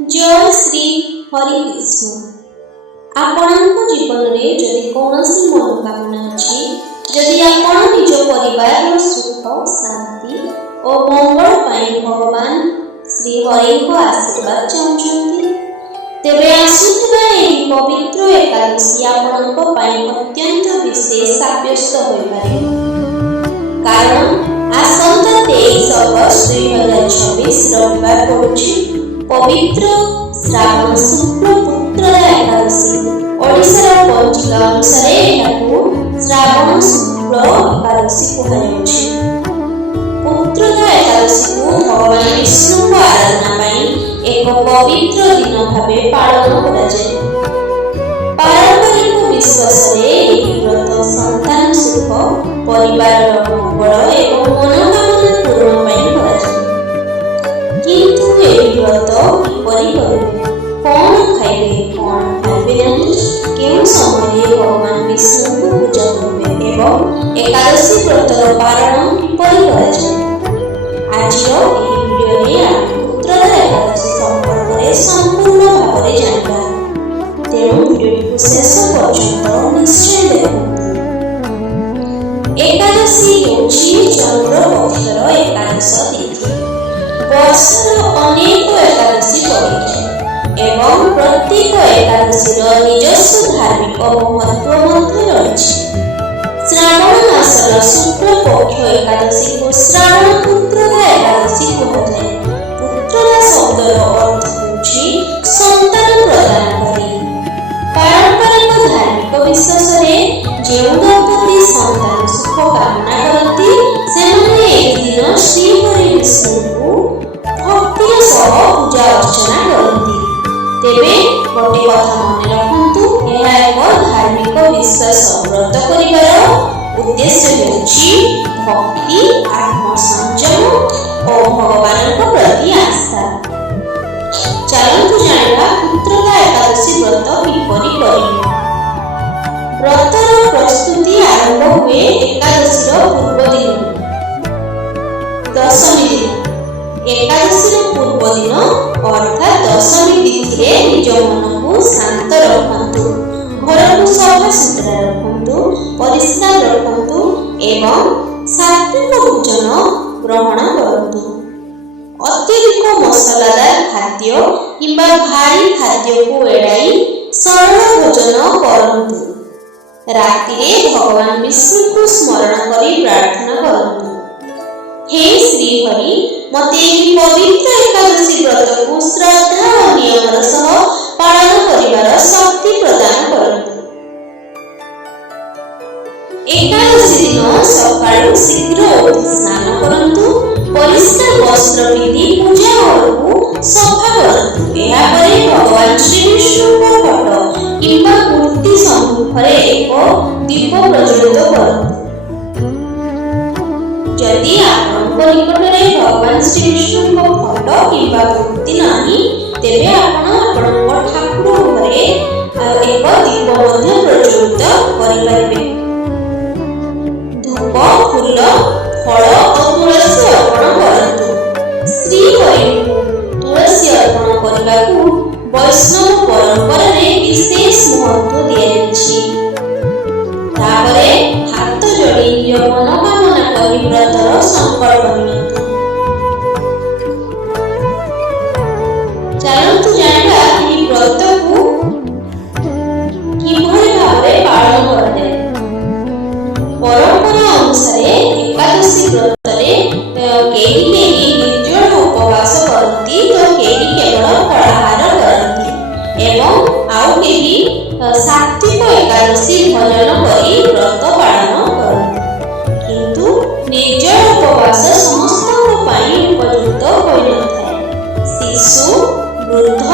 जय श्री हरि विष्णु। आपणଙ୍କ ଜୀବନରେ ଯଦି କୌଣସି ମନୋକାମନା ଅଛି, ଯଦି ଆପଣ ନିଜ ପରିବାରର ସୁଖ ଶାନ୍ତି ଓ ମଙ୍ଗଳ ପାଇଁ ଭଗବାନ ଶ୍ରୀ ହରିଙ୍କ ଆଶୀର୍ବାଦ ଚାହୁଁଛନ୍ତି, ତେବେ ଆସୁଥିବା ଏହି ପବିତ୍ର ଏକାଦଶୀ ଆପଣଙ୍କ ପାଇଁ ଅତ୍ୟନ୍ତ ବିଶେଷ ସାବ୍ୟସ୍ତ ହୋଇପାରେ। କାରଣ ଆସନ୍ତା 23 ଅଗଷ୍ଟ 2026 ରବିବାର ପଡ଼ୁଛି ପବିତ୍ର ଶ୍ରାବଣ ଶୁକ୍ଳ ପୁତ୍ରଦା ଏକାଦଶୀ। ଓଡ଼ିଶାର ପଞ୍ଜିକା ଅନୁସାରେ ଏହାକୁ ଶ୍ରାବଣ ଶୁକ୍ଳ ଏକାଦଶୀ କୁହାଯାଉଛି। ପୁତ୍ରଦା ଏକାଦଶୀକୁ ଭଗବାନ ବିଷ୍ଣୁଙ୍କ ଆରାଧନା ପାଇଁ ଏକ ପବିତ୍ର ଦିନ ଭାବେ ପାଳନ କରାଯାଏ। ପାରମ୍ପରିକ ବିଶ୍ୱାସରେ ଏହି ବ୍ରତ ସନ୍ତାନ ସୁଖ, ପରିବାରର ମଙ୍ଗଳ ଏବଂ ମନୋକାମନା ପୂରଣ ପାଇଁ କରାଯାଏ। କିନ୍ତୁ ଏହି ବ୍ରତ କିପରି କରିବେ, କଣ ଖାଇବେ, କଣ ଖାଇବେ ନାହିଁ, କେଉଁ ସମୟରେ ଭଗବାନ ବିଷ୍ଣୁଙ୍କୁ ପୂଜା କରିବେ ଏବଂ ଏକାଦଶୀ ବ୍ରତର ପାଳନ କିପରି କରାଯାଏ, ଆଜିର ଏହି ଭିଡ଼ିଓରେ ଆମେ ପୁତ୍ରଦା ଏକାଦଶୀ ସମ୍ପର୍କରେ ସମ୍ପୂର୍ଣ୍ଣ ଭାବରେ ଜାଣିବା। ତେଣୁ ଭିଡ଼ିଓଟିକୁ ଶେଷ ପର୍ଯ୍ୟନ୍ତ ନିଶ୍ଚୟ ଦେଖନ୍ତୁ। ଏକାଦଶୀ ହେଉଛି ଚନ୍ଦ୍ର ପକ୍ଷର ଏକାଦଶ ତିଥି। ବର୍ଷର ଅନେକ ଏକାଦଶୀ ପଡ଼ିଥାଏ ଏବଂ ପ୍ରତ୍ୟେକ ଏକାଦଶୀର ନିଜସ୍ୱ ଧାର୍ମିକ ମହତ୍ଵ ମଧ୍ୟ ରହିଛି। ଶ୍ରାବଣ ମାସର ଶୁକ୍ଳ ପକ୍ଷ ଏକାଦଶୀକୁ ଶ୍ରାବଣ ପୁତ୍ରଦା ଏକାଦଶୀ କୁହାଯାଏ। ପୁତ୍ରଦା ଶବ୍ଦର ଅର୍ଥ ହେଉଛି ସନ୍ତାନ ପ୍ରଦାନକାରୀ। ପାରମ୍ପରିକ ଧାର୍ମିକ ବିଶ୍ୱାସରେ ଯେଉଁ ଦମ୍ପତି ସନ୍ତାନ ସୁଖ କାମନା କରନ୍ତି, ସେମାନେ ଏହି ଦିନ ଶ୍ରୀହରି ବିଷ୍ଣୁଙ୍କୁ ଭକ୍ତିର ସହ ପୂଜା ଅର୍ଚ୍ଚନା କରନ୍ତି। ତେବେ ଗୋଟିଏ କଥା ମନେ ରଖନ୍ତୁ, ଏହା ଏକ ଧାର୍ମିକ ବିଶ୍ୱାସ। ବ୍ରତ କରିବାର ଉଦ୍ଦେଶ୍ୟ ହେଉଛି ଭକ୍ତି, ଆତ୍ମସଂଯମ ଓ ଭଗବାନଙ୍କ ପ୍ରତି ଆସ୍ଥା। ଚାଲନ୍ତୁ ଜାଣିବା ପୁତ୍ରଦା ଏକାଦଶୀ ବ୍ରତ କିପରି କରିବେ। ବ୍ରତର ପ୍ରସ୍ତୁତି ଆରମ୍ଭ ହୁଏ ଏକାଦଶୀର ପୂର୍ବ ଦିନରୁ। ଦଶମୀ ଦିନ। ଏକାଦଶୀର ପୂର୍ବ ଦିନ ଅର୍ଥାତ୍ ଦଶମୀ ତିଥିରେ ନିଜ ମନକୁ ଶାନ୍ତ ରଖନ୍ତୁ, ଘରକୁ ସଫା ସୁତୁରା ରଖନ୍ତୁ, ପରିଷ୍କାର ରଖନ୍ତୁ ଏବଂ ସାତ୍ଵିକ ଭୋଜନ ଗ୍ରହଣ କରନ୍ତୁ। ଅତ୍ୟଧିକ ମସଲାଦାର ଖାଦ୍ୟ କିମ୍ବା ଭାରୀ ଖାଦ୍ୟକୁ ଏଡ଼ାଇ ସରଳ ଭୋଜନ କରନ୍ତୁ। ରାତିରେ ଭଗବାନ ବିଷ୍ଣୁଙ୍କୁ ସ୍ମରଣ କରି ପ୍ରାର୍ଥନା କରନ୍ତୁ, ହେ ଶ୍ରୀହରି, ମୋତେ ଏହି ପବିତ୍ର ଏକାଦଶୀ ବ୍ରତକୁ ଶ୍ରଦ୍ଧା ଓ ନିୟମର ସହ ପାଳନ କରିବାର ଶକ୍ତି ପ୍ରଦାନ କରନ୍ତୁ। ଏକାଦଶୀ ଦିନ ସକାଳୁ ଶୀଘ୍ର ଉଠି ସ୍ନାନ କରନ୍ତୁ, ପରିଷ୍କାର ବସ୍ତ୍ର ପିନ୍ଧି ପୂଜା ଘରକୁ ସଫା କରନ୍ତୁ। ଏହାପରେ ଭଗବାନ ଶ୍ରୀବିଷ୍ଣୁଙ୍କ ଫଟୋ କିମ୍ବା ମୂର୍ତ୍ତି ସମ୍ମୁଖରେ ଏକ ଦୀପ ପ୍ରଜ୍ୱଳିତ କରନ୍ତୁ। ଯଦି ଆପଣଙ୍କ ନିକଟରେ ଭଗବାନ ଶ୍ରୀବିଷ୍ଣୁଙ୍କ ଫଟୋ କିମ୍ବା ମୂର୍ତ୍ତି ନାହିଁ, ତେବେ ଆପଣ ଆପଣଙ୍କ ଠାକୁର ଘରେ ଏକ ଦୀପ ମଧ୍ୟ ପ୍ରଜ୍ୱଳିତ କରିପାରିବେ। ଧୂପ, ଫୁଲ, ଫଳ ଓ ତୁଳସୀ ଅର୍ପଣ କରନ୍ତୁ। ଶ୍ରୀହରିଙ୍କୁ ତୁଳସୀ ଅର୍ପଣ କରିବାକୁ ବୈଷ୍ଣବ ପରମ୍ପରାରେ ବିଶେଷ ମହତ୍ଵ ଦିଆଯାଇଛି। ତାପରେ ହାତ ଯୋଡ଼ି ନିଜ ମନୋକାମନା କରି ବ୍ରତର ସଂକଳ୍ପ ନିଅନ୍ତୁ। ଚାଲନ୍ତୁ ଜାଣିବା ଏହି ବ୍ରତକୁ କିଭଳି ଭାବରେ ପାଳନ କରାଯାଏ। ପରମ୍ପରା ଅନୁସାରେ ଏକାଦଶୀ ବ୍ରତରେ କେହି କେହି ନିର୍ଜଳ ଉପବାସ କରନ୍ତି, ତ କେହି କେବଳ ଫଳାହାର କରନ୍ତି ଏବଂ ଆଉ କେହି ସାତ୍ଵିକ ଏକାଦଶୀ ଭୋଜନ କରି ବ୍ରତ ପାଳନ କରନ୍ତି। କିନ୍ତୁ ନିର୍ଜଳ ଉପବାସ ସମସ୍ତଙ୍କ ପାଇଁ ଉପଯୁକ୍ତ ହୋଇନଥାଏ। ଶିଶୁ, ବୃଦ୍ଧ,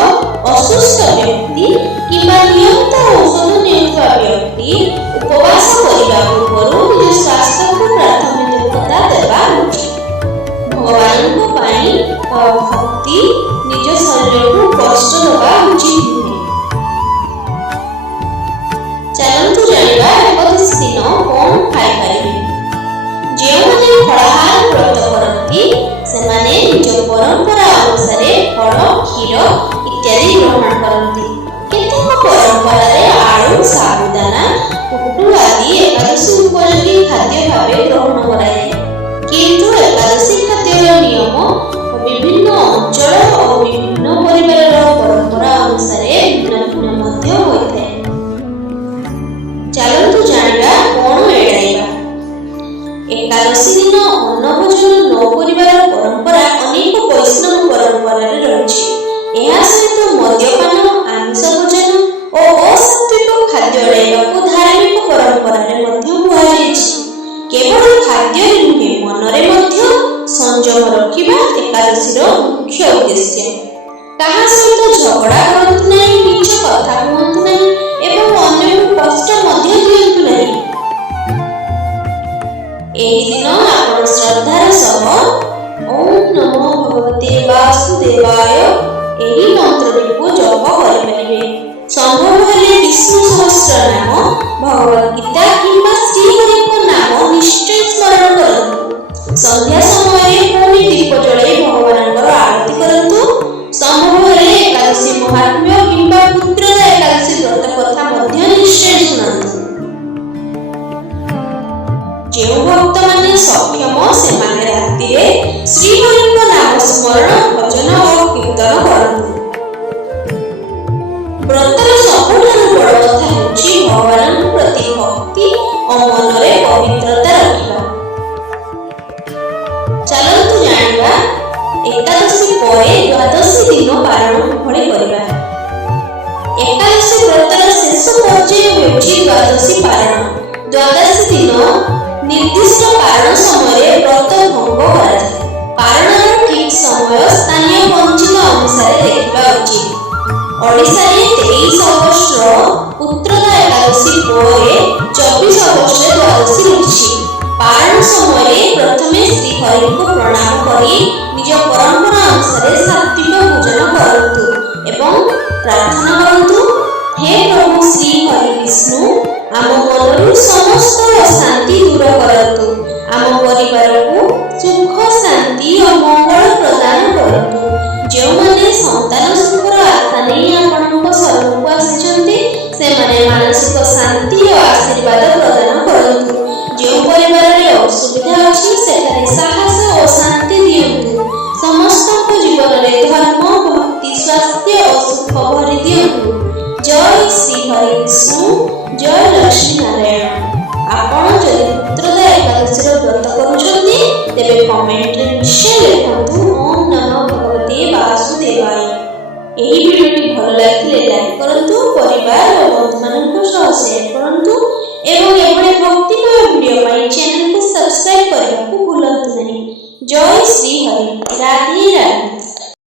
ଅସୁସ୍ଥ ବ୍ୟକ୍ତି କିମ୍ବା ନିୟମିତ ଔଷଧ ନେଉଥିବା ବ୍ୟକ୍ତି ଉପବାସ କରିବା ପୂର୍ବରୁ ନିଜ ସ୍ୱାସ୍ଥ୍ୟକୁ ପ୍ରାଥମିକତା ଦେବା ଉଚିତ। ଭଗବାନଙ୍କ ପାଇଁ ଭକ୍ତି, ନିଜ ଶରୀରକୁ କଷ୍ଟ ଦେବା ଉଚିତ ନୁହେଁ। ଚାଲନ୍ତୁ ଜାଣିବା ଏକାଦଶୀ ଦିନ କଣ ଖାଇପାରିବେ। ଯେଉଁମାନେ ଫଳାହାର ବ୍ରତ କରନ୍ତି, ସେମାନେ ନିଜ ପରମ୍ପରା ଅନୁସାରେ ଫଳ, କ୍ଷୀର ଅଞ୍ଚଳ ଓ ବିଭିନ୍ନ ପରିବାରର ପରମ୍ପରା ଅନୁସାରେ ଭିନ୍ନ ଭିନ୍ନ ମଧ୍ୟ ହୋଇଥାଏ। ଚାଲନ୍ତୁ ଜାଣିବା କଣ ଏଡ଼ାଇବା। ଏକାଦଶୀ ଦିନ ଅନ୍ନ ଭୋଜନ ନ କରିବାର ପରମ୍ପରା ଅନେକ ବୈଷ୍ଣବ ପରମ୍ପରାରେ ରହିଛି। ଏହା ସହିତ ମଦ୍ୟପାନ, ଆମିଷ ଭୋଜନ ଓ ଅସାତ୍ୱିକ ଖାଦ୍ୟ ଏଡ଼ାଇବାକୁ ଧାର୍ମିକ ପରମ୍ପରାରେ ମଧ୍ୟ କୁହାଯାଇଛି। କେବଳ ଖାଦ୍ୟରେ ନୁହେଁ, ମନରେ ମଧ୍ୟ ସଂଯମ ରଖିବା ଏକାଦଶୀର ମୁଖ୍ୟ ଉଦ୍ଦେଶ୍ୟ। କାହା ସହିତ ଝଗଡ଼ା କରନ୍ତୁ ନାହିଁ, ମିଛ କଥା କୁହନ୍ତୁ ନାହିଁ ଏବଂ ଅନ୍ୟକୁ କଷ୍ଟ ମଧ୍ୟ ଦିଅନ୍ତୁ ନାହିଁ। ଏହି ଦିନ ଆପଣ ଶ୍ରଦ୍ଧାର ସହ ଓಂ ନମୋ ଭଗବତେ ବାସୁଦେବାୟ ଏହି ମନ୍ତ୍ରଟିକୁ ଜପ କରିପାରିବେ। ସମ୍ଭବ ହେଲେ ବିଷ୍ଣୁ ସହସ୍ର ନାମ, ଭଗବତ ଗୀତା କିମ୍ବା ଶ୍ରୀହରିଙ୍କ ନାମ ନିଶ୍ଚୟ ସ୍ମରଣ କରନ୍ତୁ। ସନ୍ଧ୍ୟା ସମୟରେ ପୁଣି ଦୀପ ଜଳାଇ ଭଗବାନଙ୍କର ଆରତି କରନ୍ତୁ। ସମ୍ଭବ ହେଲେ ଏକାଦଶୀ ମହାତ୍ମ୍ୟ କିମ୍ବା ପୁତ୍ରଦା ଏକାଦଶୀ ବ୍ରତ କଥା ମଧ୍ୟ ନିଶ୍ଚୟ ଶୁଣନ୍ତୁ। ଯେଉଁ ଭକ୍ତମାନେ ସକ୍ଷମ ସେମାନେ ରାତିରେ ଶ୍ରୀହରିଙ୍କ ନାମ ସ୍ମରଣ, ଭଜନ ଓ କୀର୍ତ୍ତନ କରନ୍ତୁ। ବ୍ରତର ସବୁଠାରୁ ବଡ଼ କଥା ହେଉଛି ଭଗବାନଙ୍କ ପ୍ରତି ଭକ୍ତି ଓ ମନରେ ପବିତ୍ରତା ରଖିବା। ଚାଲନ୍ତୁ ଜାଣିବା ଏକାଦଶୀ ପରେ ଦ୍ୱାଦଶୀ ଦିନ ପାଳନ କିଭଳି କରିବା। ଏକାଦଶୀ ବ୍ରତର ଶେଷ ପର୍ଯ୍ୟାୟ ହେଉଛି ଦ୍ୱାଦଶୀ ପାଳନ। ଦ୍ୱାଦଶୀ ଦିନ ନିର୍ଦ୍ଦିଷ୍ଟ ପାଳନ ସମୟରେ ବ୍ରତ ଭଙ୍ଗ କରାଯାଏ। ପାଳନର ଠିକ୍ ସମୟ ସ୍ଥାନୀୟ ପଞ୍ଜିକା ଅନୁସାରେ ଦେଖିବା ଉଚିତ। ଓଡ଼ିଶାରେ 23 ଅଗଷ୍ଟର ପୁତ୍ରଦା ଏକାଦଶୀ ପରେ 24 ଅଗଷ୍ଟରେ ଦ୍ୱାଦଶୀ ରହିଛି। ପାଳନ ସମୟରେ ପ୍ରଥମେ ଶ୍ରୀହରିଙ୍କୁ ପ୍ରଣାମ କରି ନିଜ ପରମ୍ପରା ଅନୁସାରେ ସାତ୍ୱିକ ଭୋଜନ କରନ୍ତୁ ଏବଂ ପ୍ରାର୍ଥନା କରନ୍ତୁ, ହେ ପ୍ରଭୁ ଶ୍ରୀ ହରି ବିଷ୍ଣୁ, ଆମ ମନରୁ ସମସ୍ତ ଅଶାନ୍ତି ଦୂର କରନ୍ତୁ, ଆମ ପରିବାରକୁ ସୁଖ, ଶାନ୍ତି ଓ ମଙ୍ଗଳ ପ୍ରଦାନ କରନ୍ତୁ। ଯେଉଁମାନେ ସନ୍ତାନ ସୁଖର ଆଶା ନେଇ ଆପଣଙ୍କ ଶରଣକୁ ଆସିଛନ୍ତି ସେମାନେ ମାନସିକ ଶାନ୍ତି ଓ ଆଶୀର୍ବାଦ ପ୍ରଦାନ କରନ୍ତୁ। ଯେଉଁ ପରିବାରରେ ଅସୁବିଧା ଅଛି ସେଠାରେ ସାହସ ଓ ଶାନ୍ତି ଦିଅନ୍ତୁ। ସମସ୍ତଙ୍କ ଜୀବନରେ ଧର୍ମ, ଭକ୍ତି, ସ୍ୱାସ୍ଥ୍ୟ ଓ ସୁଖ ଭରି ଦିଅନ୍ତୁ। ଜୟ ଶ୍ରୀ ହରି ବିଷ୍ଣୁ, ଜୟ ଲକ୍ଷ୍ମୀ ନାରାୟଣ। ଆପଣ ଯଦି ପୁତ୍ରଦା ଏକାଦଶୀର ବ୍ରତ କରୁଛନ୍ତି ତେବେ କମେଣ୍ଟରେ ନିଶ୍ଚୟ ଲେଖନ୍ତୁ ଓಂ ନମୋ ଭଗବତେ ବାସୁଦେବାୟ। ଏହି ଭିଡ଼ିଓଟି ଭଲ ଲାଗିଲେ ଲାଇକ୍ କରନ୍ତୁ, ପରିବାର ଓ ବନ୍ଧୁମାନଙ୍କ ସହ ସେୟାର କରନ୍ତୁ ଏବଂ ଏଭଳି ଭକ୍ତିମୟ ଭିଡ଼ିଓ ପାଇଁ ଚ୍ୟାନେଲକୁ ସବସ୍କ୍ରାଇବ୍ କରିବାକୁ ଭୁଲନ୍ତୁ ନାହିଁ। ଜୟ ଶ୍ରୀ ହରି।